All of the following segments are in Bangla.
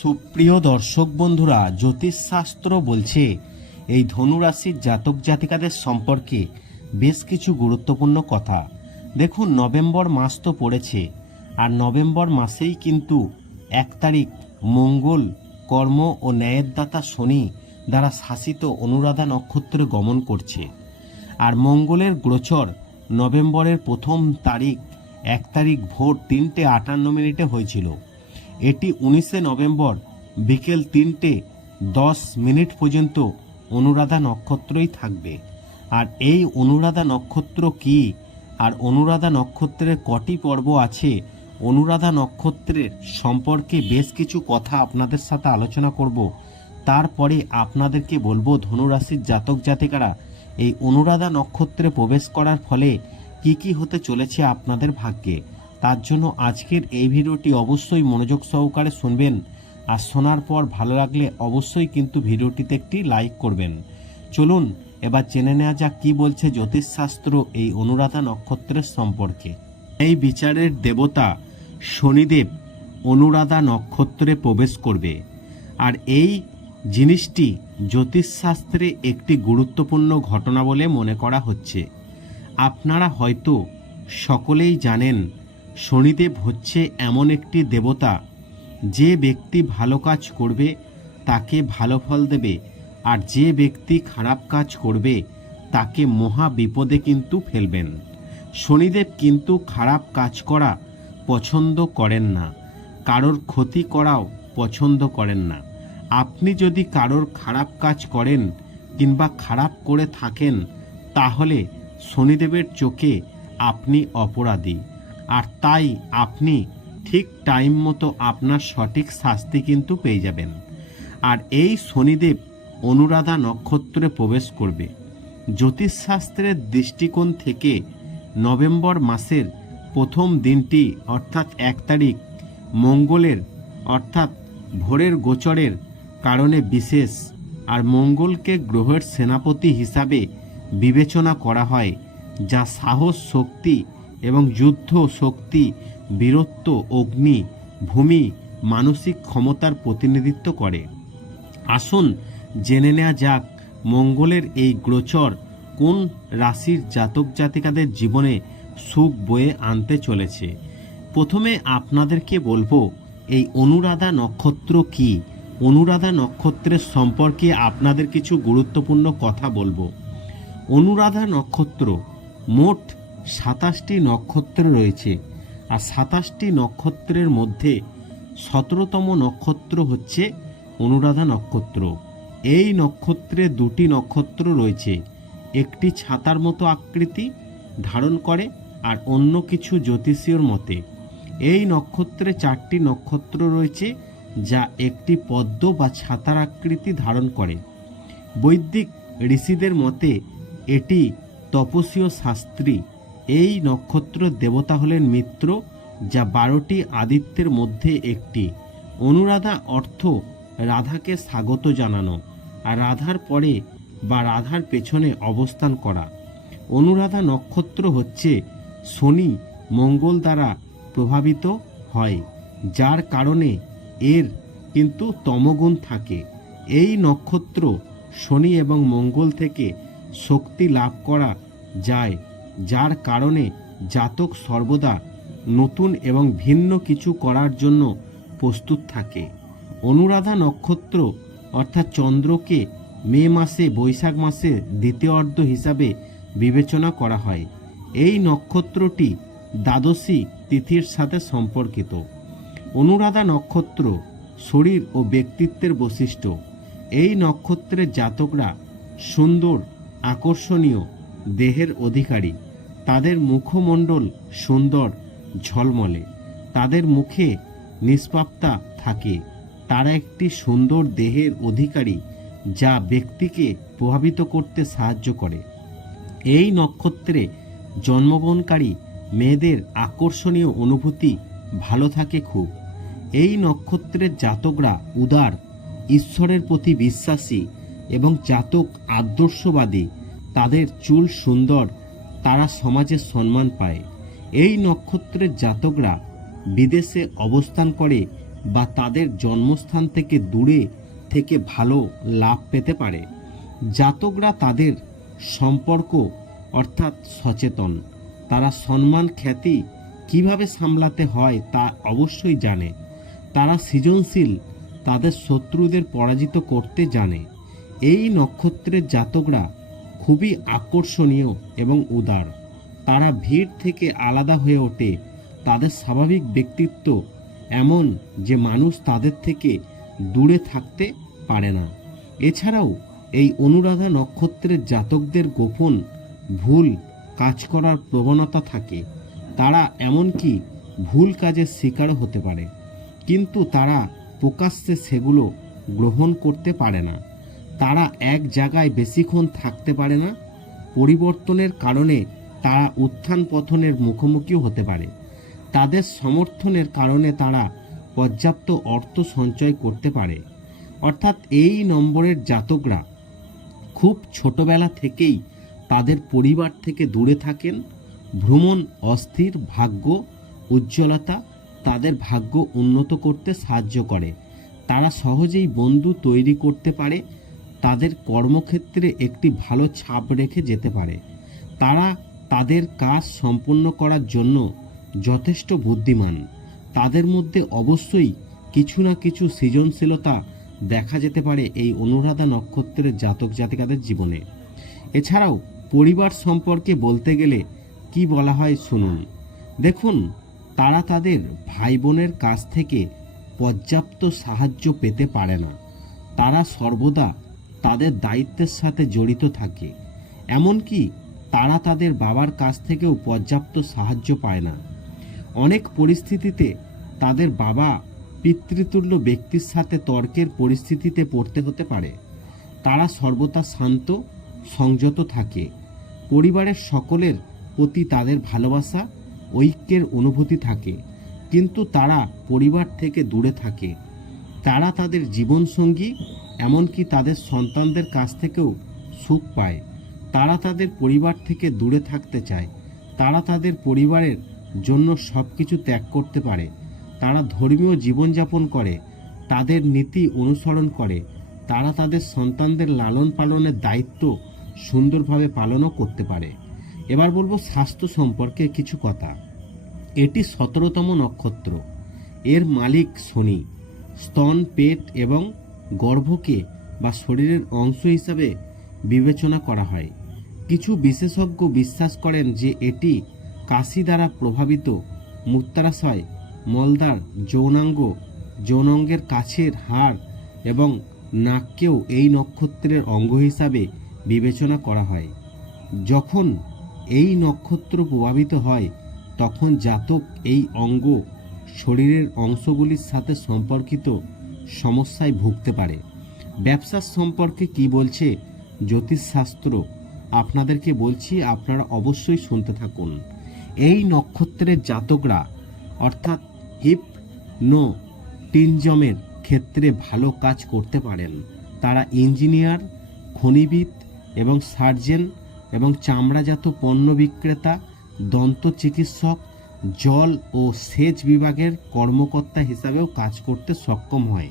সুপ্রিয় দর্শক বন্ধুরা, জ্যোতিষশাস্ত্র বলছে, এই ধনুরাশির জাতক জাতিকাদের সম্পর্কে বেশ কিছু গুরুত্বপূর্ণ কথা। দেখুন, নভেম্বর মাস তো পড়েছে, আর নভেম্বর মাসেই কিন্তু এক তারিখ মঙ্গল, কর্ম ও ন্যায়ের দাতা শনি দ্বারা শাসিত অনুরাধা নক্ষত্রে গমন করছে। আর মঙ্গলের গোচর নভেম্বরের প্রথম তারিখ, এক তারিখ ভোর তিনটে আটান্ন মিনিটে হয়েছিল। এটি উনিশে নভেম্বর বিকেল তিনটে, দশ মিনিট পর্যন্ত অনুরাধা নক্ষত্রই থাকবে। আর এই অনুরাধা নক্ষত্র কি? আর অনুরাধা নক্ষত্রের কটি পর্ব আছে? অনুরাধা নক্ষত্রের সম্পর্কে বেশ কিছু কথা আপনাদের সাথে আলোচনা করব। তারপরে আপনাদেরকে বলব, ধনুরাশির জাতক জাতিকারা, এই অনুরাধা নক্ষত্রে প্রবেশ করার ফলে কি কি হতে চলেছে আপনাদের ভাগ্যে? তার জন্য আজকের এই ভিডিওটি অবশ্যই মনোযোগ সহকারে শুনবেন। আর শোনার পর ভালো লাগলে অবশ্যই কিন্তু ভিডিওটিতে একটি লাইক করবেন। চলুন, এবার জেনে নেওয়া যাক কি বলছে জ্যোতিষশাস্ত্র এই অনুরাধা নক্ষত্রের সম্পর্কে। এই বিচারের দেবতা শনিদেব অনুরাধা নক্ষত্রে প্রবেশ করবে। আর এই জিনিসটি জ্যোতিষশাস্ত্রে একটি গুরুত্বপূর্ণ ঘটনা বলে মনে করা হচ্ছে। আপনারা হয়তো সকলেই জানেন শনিদেব হচ্ছে এমন একটি দেবতা, যে ব্যক্তি ভালো কাজ করবে, তাকে ভালো ফল দেবে, আর যে ব্যক্তি খারাপ কাজ করবে, তাকে মহা বিপদে কিন্তু ফেলবেন। শনিদেব কিন্তু খারাপ কাজ করা পছন্দ করেন না, কারোর ক্ষতি করাও পছন্দ করেন না। আপনি যদি কারোর খারাপ কাজ করেন কিংবা খারাপ করে থাকেন, তাহলে শনিদেবের চোখে আপনি অপরাধী। আর তাই আপনি ঠিক টাইম মতো আপনার সঠিক শাস্তি কিন্তু পেয়ে যাবেন। আর এই শনিদেব অনুরাধা নক্ষত্রে প্রবেশ করবে। জ্যোতিষশাস্ত্রের দৃষ্টিকোণ থেকে নভেম্বর মাসের প্রথম দিনটি, অর্থাৎ এক তারিখ, মঙ্গলের, অর্থাৎ ভোরের গোচরের কারণে বিশেষ। আর মঙ্গলকে গ্রহের সেনাপতি হিসাবে বিবেচনা করা হয়, যা সাহস, শক্তি এবং যুদ্ধ, শক্তি, বীরত্ব, অগ্নি, ভূমি, মানসিক ক্ষমতার প্রতিনিধিত্ব করে। আসুন জেনে নেওয়া যাক মঙ্গলের এই গোচর কোন রাশির জাতক জাতিকাদের জীবনে সুখ বয়ে আনতে চলেছে। প্রথমে আপনাদেরকে বলব, এই অনুরাধা নক্ষত্র কি? অনুরাধা নক্ষত্রের সম্পর্কে আপনাদের কিছু গুরুত্বপূর্ণ কথা বলব। অনুরাধা নক্ষত্র মোট সাতাশটি নক্ষত্র রয়েছে। আর সাতাশটি নক্ষত্রের মধ্যে সতেরোতম নক্ষত্র হচ্ছে অনুরাধা নক্ষত্র। এই নক্ষত্রে দুটি নক্ষত্র রয়েছে। একটি ছাতার মতো আকৃতি ধারণ করে আর অন্য কিছু জ্যোতিষীয় মতে। এই নক্ষত্রে চারটি নক্ষত্র রয়েছে যা একটি পদ্ম বা ছাতার আকৃতি ধারণ করে। বৈদিক ঋষিদের মতে এটি তপসীয় শাস্ত্রী এই নক্ষত্র দেবতা হলেন মিত্র, যা বারোটি আদিত্যের মধ্যে একটি। অনুরাধা অর্থ রাধাকে স্বাগত জানানো আর রাধার পরে বা রাধার পেছনে অবস্থান করা। অনুরাধা নক্ষত্র হচ্ছে শনি মঙ্গল দ্বারা প্রভাবিত হয়, যার কারণে এর কিন্তু তমগুণ থাকে। এই নক্ষত্র শনি এবং মঙ্গল থেকে শক্তি লাভ করা যায় যার কারণে জাতক সর্বদা নতুন এবং ভিন্ন কিছু করার জন্য প্রস্তুত থাকে। অনুরাধা নক্ষত্র অর্থাৎ চন্দ্রকে মে মাসে বৈশাখ মাসে দ্বিতীয় অর্ধ হিসাবে বিবেচনা করা হয়। এই নক্ষত্রটি দ্বাদশী তিথির সাথে সম্পর্কিত। অনুরাধা নক্ষত্র শরীর ও ব্যক্তিত্বের বৈশিষ্ট্য। এই নক্ষত্রের জাতকরা সুন্দর, আকর্ষণীয়, দেহের অধিকারী। তাদের মুখমণ্ডল সুন্দর, ঝলমলে। তাদের মুখে নিষ্পাপ্তা থাকে। তারা একটি সুন্দর দেহের অধিকারী যা ব্যক্তিকে প্রভাবিত করতে সাহায্য করে। এই নক্ষত্রে জন্মগ্রহণকারী মেয়েদের আকর্ষণীয় অনুভূতি ভালো থাকে খুব। এই নক্ষত্রের জাতকরা উদার, ঈশ্বরের প্রতি বিশ্বাসী এবং জাতক আদর্শবাদী। তাদের চুল সুন্দর তারা সমাজে সম্মান পায়। এই নক্ষত্রের জাতকরা বিদেশে অবস্থান করে বা তাদের জন্মস্থান থেকে দূরে থেকে ভালো লাভ পেতে পারে। জাতকরা তাদের সম্পর্ক, অর্থাৎ সচেতন। তারা সম্মান খ্যাতি কীভাবে সামলাতে হয় তা অবশ্যই জানে। তারা সৃজনশীল, তাদের শত্রুদের পরাজিত করতে জানে। এই নক্ষত্রের জাতকরা খুবই আকর্ষণীয় এবং উদার। তারা ভিড় থেকে আলাদা হয়ে ওঠে, তাদের স্বাভাবিক ব্যক্তিত্ব এমন যে মানুষ তাদের থেকে দূরে থাকতে পারে না। এছাড়াও, এই অনুরাধা নক্ষত্রের জাতকদের গোপন ভুল কাজ করার প্রবণতা থাকে। তারা এমনকি ভুল কাজের শিকারও হতে পারে। কিন্তু তারা প্রকাশ্যে সেগুলো গ্রহণ করতে পারে না। তারা এক জায়গায় বেশিক্ষণ থাকতে পারে না। পরিবর্তনের কারণে তারা উত্থান পথনের মুখোমুখিও হতে পারে। তাদের সমর্থনের কারণে তারা পর্যাপ্ত অর্থ সঞ্চয় করতে পারে। অর্থাৎ এই নম্বরের জাতকরা খুব ছোটবেলা থেকেই তাদের পরিবার থেকে দূরে থাকেন। ভ্রমণ অস্থির, ভাগ্য উজ্জ্বলতা তাদের ভাগ্য উন্নত করতে সাহায্য করে। তারা সহজেই বন্ধু তৈরি করতে পারে। তাদের কর্মক্ষেত্রে একটি ভালো ছাপ রেখে যেতে পারে। তারা তাদের কাজ সম্পূর্ণ করার জন্য যথেষ্ট বুদ্ধিমান। তাদের মধ্যে অবশ্যই কিছু না কিছু সৃজনশীলতা দেখা যেতে পারে এই অনুরাধা নক্ষত্রের জাতক জাতিকাদের জীবনে। এছাড়াও পরিবার সম্পর্কে বলতে গেলে কি বলা হয় শুনুন। দেখুন, তারা তাদের ভাই বোনের কাছ থেকে পর্যাপ্ত সাহায্য পেতে পারে না। তারা সর্বদা তাদের দায়িত্বের সাথে জড়িত থাকে, এমনকি তারা তাদের বাবার কাছ থেকেও পর্যাপ্ত সাহায্য পায় না। অনেক পরিস্থিতিতে তাদের বাবা পিতৃতুল্য ব্যক্তির সাথে তর্কের পরিস্থিতিতে পড়তে হতে পারে। তারা সর্বদা শান্ত, সংযত থাকে। পরিবারের সকলের প্রতি তাদের ভালোবাসা, ঐক্যের অনুভূতি থাকে। কিন্তু তারা পরিবার থেকে দূরে থাকে। তারা তাদের জীবনসঙ্গী এমনকি তাদের সন্তানদের কাছ থেকেও সুখ পায়। তারা তাদের পরিবার থেকে দূরে থাকতে চায়। তারা তাদের পরিবারের জন্য সব কিছু ত্যাগ করতে পারে। তারা ধর্মীয় জীবনযাপন করে, তাদের নীতি অনুসরণ করে। তারা তাদের সন্তানদের লালন পালনের দায়িত্ব সুন্দরভাবে পালনও করতে পারে। এবার বলব স্বাস্থ্য সম্পর্কে কিছু কথা। এটি সতেরোতম নক্ষত্র। এর মালিক শনি। স্তন, পেট এবং গর্ভকে বা শরীরের অংশ হিসাবে বিবেচনা করা হয়। কিছু বিশেষজ্ঞ বিশ্বাস করেন যে এটি কাশি দ্বারা প্রভাবিত মূত্রাশয় মলদার যৌনাঙ্গ, যৌনাঙ্গের কাছের হাড় এবং নাককেও এই নক্ষত্রের অঙ্গ হিসাবে বিবেচনা করা হয়। যখন এই নক্ষত্র প্রভাবিত হয়, তখন জাতক এই অঙ্গ শরীরের অংশগুলির সাথে সম্পর্কিত সমস্যায় ভুগতে পারে। ব্যবসার সম্পর্কে কি বলছে জ্যোতিষশাস্ত্র? আপনাদেরকে বলছি, আপনারা অবশ্যই শুনতে থাকুন। এই নক্ষত্রের জাতকরা, অর্থাৎ হিপ, নো, টিনজমের ক্ষেত্রে ভালো কাজ করতে পারেন। তারা ইঞ্জিনিয়ার, খনিবিদ এবং সার্জেন এবং চামড়াজাত পণ্য বিক্রেতা, দন্ত চিকিৎসক, জল ও সেচ বিভাগের কর্মকর্তা হিসাবেও কাজ করতে সক্ষম হয়।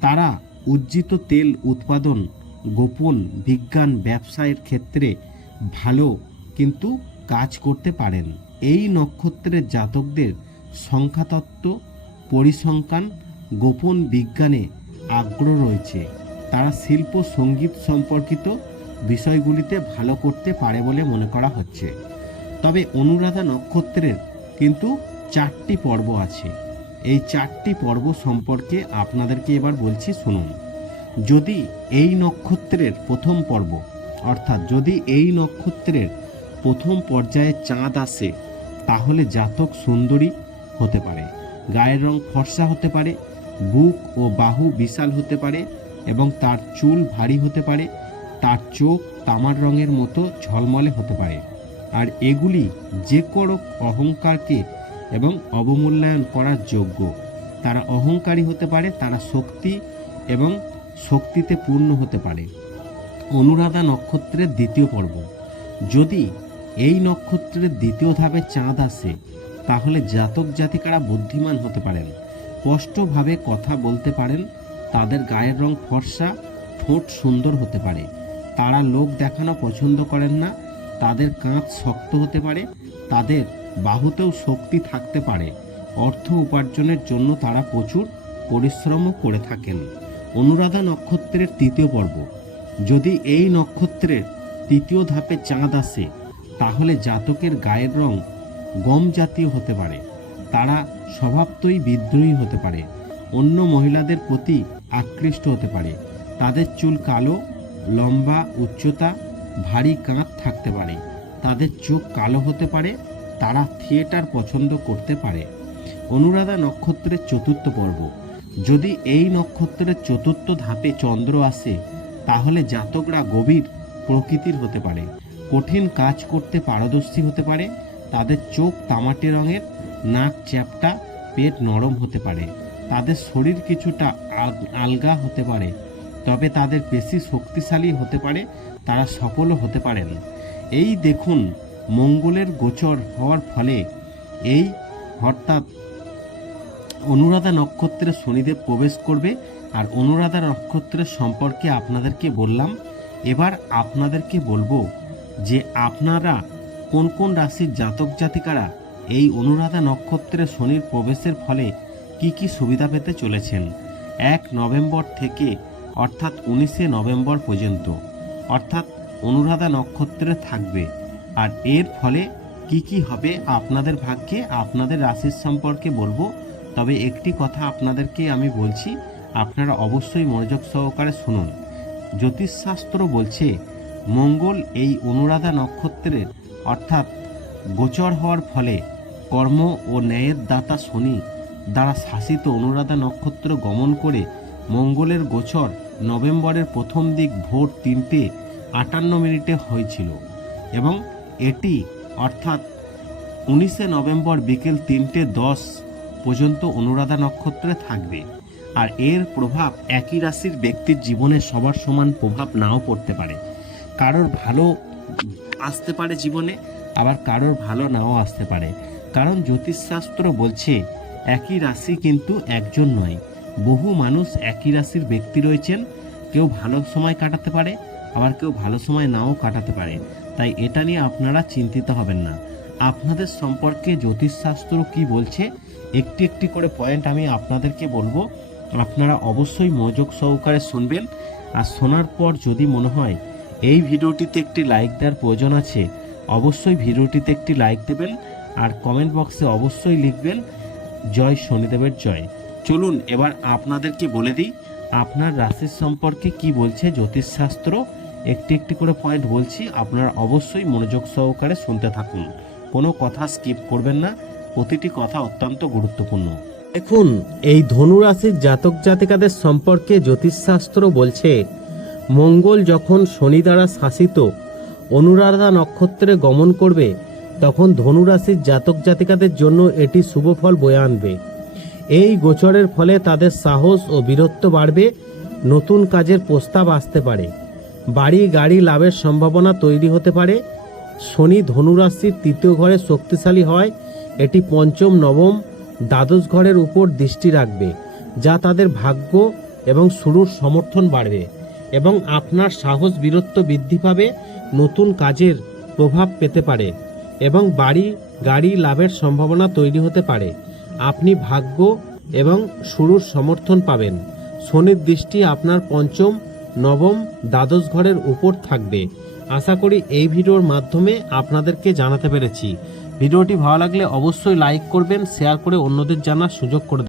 তারা উজ্জিত তেল উৎপাদন, গোপন বিজ্ঞান ব্যবসায়ের ক্ষেত্রে ভালো কিন্তু কাজ করতে পারেন। এই নক্ষত্রের জাতকদের সংখ্যাতত্ত্ব, পরিসংখ্যান, গোপন বিজ্ঞানে আগ্রহ রয়েছে। তারা শিল্প, সংগীত সম্পর্কিত বিষয়গুলিতে ভালো করতে পারে বলে মনে করা হচ্ছে। তবে অনুরাধা নক্ষত্রের কিন্তু চারটি পর্ব আছে। এই চারটি পর্ব সম্পর্কে আপনাদেরকে এবার বলছি শুনুন। যদি এই নক্ষত্রের প্রথম পর্ব, অর্থাৎ যদি এই নক্ষত্রের প্রথম পর্যায়ে চাঁদ আসে, তাহলে জাতক সুন্দরী হতে পারে, গায়ের রং ফর্সা হতে পারে, বুক ও বাহু বিশাল হতে পারে এবং তার চুল ভারী হতে পারে, তার চোখ তামার রঙের মতো ঝলমলে হতে পারে। আর এগুলি যে কোনো অহংকারকে এবং অবমূল্যায়ন করার যোগ্য। তারা অহংকারী হতে পারে, তারা শক্তি এবং শক্তিতে পূর্ণ হতে পারে। অনুরাধা নক্ষত্রের দ্বিতীয় পর্ব। যদি এই নক্ষত্রের দ্বিতীয় ধাপে চাঁদ আসে, তাহলে জাতক জাতিকারা বুদ্ধিমান হতে পারেন। স্পষ্টভাবে কথা বলতে পারেন, তাদের গায়ের রং ফর্সা, ঠোঁট সুন্দর হতে পারে। তারা লোক দেখানো পছন্দ করেন না, তাদের কাঁধ শক্ত হতে পারে, তাদের বাহুতেও শক্তি থাকতে পারে। অর্থ উপার্জনের জন্য তারা প্রচুর পরিশ্রমও করে থাকেন। অনুরাধা নক্ষত্রের তৃতীয় পর্ব। যদি এই নক্ষত্রের তৃতীয় ধাপে চাঁদ আসে, তাহলে জাতকের গায়ের রং গম জাতীয় হতে পারে। তারা স্বভাবতই বিদ্রোহী হতে পারে। অন্য মহিলাদের প্রতি আকৃষ্ট হতে পারে। তাদের চুল কালো, লম্বা, উচ্চতা, ভারী কাঁধ থাকতে পারে। তাদের চোখ কালো হতে পারে। তারা থিয়েটার পছন্দ করতে পারে। অনুরাধা নক্ষত্রের চতুর্থ পর্ব। যদি এই নক্ষত্রের চতুর্থ ধাপে চন্দ্র আসে, তাহলে জাতকরা গভীর প্রকৃতির হতে পারে। কঠিন কাজ করতে পারদর্শী হতে পারে। তাদের চোখ তামাটে রঙের, নাক চ্যাপটা, পেট নরম হতে পারে। তাদের শরীর কিছুটা আলগা হতে পারে। তবে তাদের বেশি শক্তিশালী হতে পারে। তারা সফলও হতে পারেন। এই দেখুন মঙ্গলের গোচর হওয়ার ফলে এই অর্থাৎ অনুরাধা নক্ষত্রে শনিদেব প্রবেশ করবে আর অনুরাধা নক্ষত্রের সম্পর্কে আপনাদেরকে বললাম। এবার আপনাদেরকে বলব যে আপনারা কোন কোন রাশির জাতক জাতিকারা এই অনুরাধা নক্ষত্রে শনির প্রবেশের ফলে কি কি সুবিধা পেতে চলেছেন? এক নভেম্বর থেকে অর্থাৎ উনিশে নভেম্বর পর্যন্ত অর্থাৎ অনুরাধা নক্ষত্রে থাকবে। আর এর ফলে কি কি হবে আপনাদের ভাগ্যে, আপনাদের রাশির সম্পর্কে বলব। তবে একটি কথা আপনাদেরকে আমি বলছি, আপনারা অবশ্যই মনোযোগ সহকারে শুনুন। জ্যোতিষশাস্ত্র বলছে, মঙ্গল এই অনুরাধা নক্ষত্রের অর্থাৎ গোচর হওয়ার ফলে কর্ম ও ন্যায়ের দাতা শনি দ্বারা শাসিত অনুরাধা নক্ষত্র গমন করে মঙ্গলের গোচর নভেম্বরের প্রথম দিক ভোর তিনটে আটান্ন মিনিটে হয়েছিল এবং এটি, অর্থাৎ উনিশে নভেম্বর বিকেল তিনটে দশ পর্যন্ত অনুরাধা নক্ষত্রে থাকবে। আর এর প্রভাব একই রাশির ব্যক্তির জীবনে সবার সমান প্রভাব নাও পড়তে পারে। কারোর ভালো আসতে পারে জীবনে, আবার কারোর ভালো নাও আসতে পারে। কারণ জ্যোতিষশাস্ত্র বলছে, একই রাশি কিন্তু একজন নয়। বহু মানুষ একই রাশির ব্যক্তি রয়েছেন, কেউ ভালো সময় কাটাতে পারে আবার কেউ ভালো সময় নাও কাটাতে পারে। তাই এটা নিয়ে আপনারা চিন্তিত হবেন না। আপনাদের সম্পর্কে জ্যোতিষশাস্ত্র কি বলছে? একটি একটি করে পয়েন্ট আমি আপনাদেরকে বলব। আপনারা অবশ্যই মনোযোগ সহকারে শুনবেন। আর শোনার পর যদি মনে হয় এই ভিডিওটিতে একটি লাইক দেওয়ার প্রয়োজন আছে, অবশ্যই ভিডিওটিতে একটি লাইক দেবেন। আর কমেন্ট বক্সে অবশ্যই লিখবেন, জয় শনিদেবের জয়। চলুন, এবার আপনাদেরকে বলে দিই, আপনার রাশির সম্পর্কে কি বলছে জ্যোতিষশাস্ত্র? একটি একটি করে পয়েন্ট বলছি, আপনারা অবশ্যই মনোযোগ সহকারে শুনতে থাকুন। কোনো কথা স্কিপ করবেন না, প্রতিটি কথা অত্যন্ত গুরুত্বপূর্ণ। দেখুন, এই ধনু রাশির জাতক জাতিকাদের সম্পর্কে জ্যোতিষশাস্ত্র বলছে, মঙ্গল যখন শনি দ্বারা শাসিত অনুরাধা নক্ষত্রে গমন করবে, তখন ধনু রাশির জাতক জাতিকাদের জন্য এটি শুভ ফল বয়ে আনবে। এই গোচরের ফলে তাদের সাহস ও বীরত্ব বাড়বে, নতুন কাজের প্রস্তাব আসতে পারে। বাড়ি গাড়ি লাভের সম্ভাবনা তৈরি হতে পারে। শনি ধনুরাশির তৃতীয় ঘরে শক্তিশালী হয়। এটি পঞ্চম, নবম দ্বাদশ ঘরের উপর দৃষ্টি রাখবে, যা তাদের ভাগ্য এবং শুরুর সমর্থন বাড়বে এবং আপনার সাহস বীরত্ব বৃদ্ধি পাবে, নতুন কাজের প্রভাব পেতে পারে এবং বাড়ি গাড়ি লাভের সম্ভাবনা তৈরি হতে পারে। আপনি ভাগ্য এবং শুরুর সমর্থন পাবেন। শনির দৃষ্টি আপনার পঞ্চম নবম দ্বাদশ ঘরের উপর থাকবে। আশা করি এই ভিডিওর মাধ্যমে আপনাদেরকে জানাতে পেরেছি। ভিডিওটি ভালো লাগলে অবশ্যই লাইক করবেন শেয়ার করে অন্যদের জানার সুযোগ করে